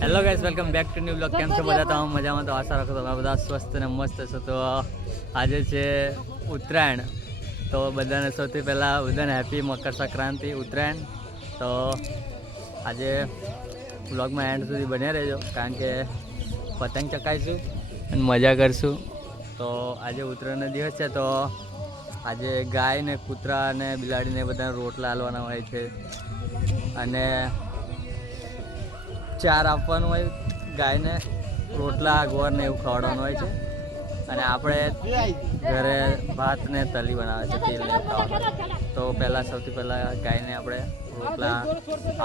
Hello guys, welcome back to new blog. કેમ છો બધા? તો મજામાં તો આશા રાખો તમે બધા સ્વસ્થ અને મસ્ત છો. તો આજે છે ઉત્તરાયણ, તો બધાને સૌથી પહેલાં બધાને હેપી મકર સંક્રાંતિ, ઉત્તરાયણ. તો આજે બ્લોગમાં એન્ડ સુધી બન્યા રહેજો, કારણ કે પતંગ ચકાઈશું અને મજા કરશું. તો આજે ઉત્તરાયણનો દિવસ છે, તો આજે ગાય ને કૂતરા અને બિલાડીને બધાને રોટલા આલવાના હોય છે અને ચાર આપવાનું હોય. ગાયને રોટલા ગોળ ને એવું ખવડાવવાનું હોય છે અને આપણે ઘરે ભાત ને તલી બનાવે છે, તેલ ને ખાવાનું. તો પહેલાં સૌથી પહેલાં ગાયને આપણે રોટલા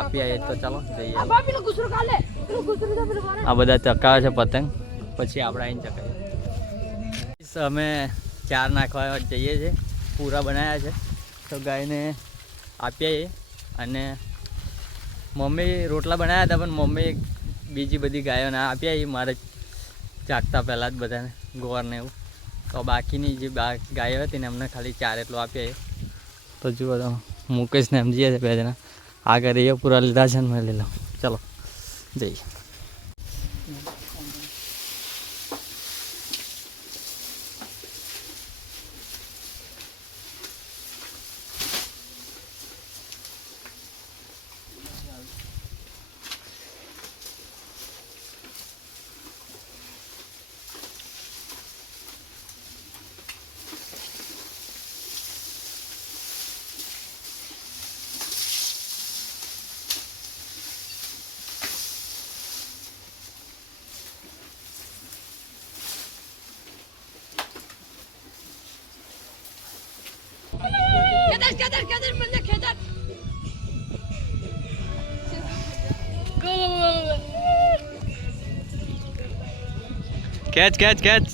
આપી આવીએ. તો ચાલો જઈએ. આ બધા ચકાવે છે પતંગ, પછી આપણે આવીને ચકાવીએ. અમે ચાર નાખવા જઈએ છીએ, પૂરા બનાવ્યા છે. તો ગાયને આપી આવીએ અને મમ્મી રોટલા બનાવ્યા હતા, પણ મમ્મી બીજી બધી ગાયોને આપી આવી મારે ચાખતા પહેલાં જ બધાને ગોળને એવું. તો બાકીની જે ગાયો હતી ને એમને ખાલી ચાર એટલું આપી આવી. તો જુઓ તો મુકેશને સમજીએ છે બે જણા આગળ એ પૂરા લીધા છે ને મેં લઈ લો. ચલો જઈએ. Kadar bende kadar. Catch catch catch.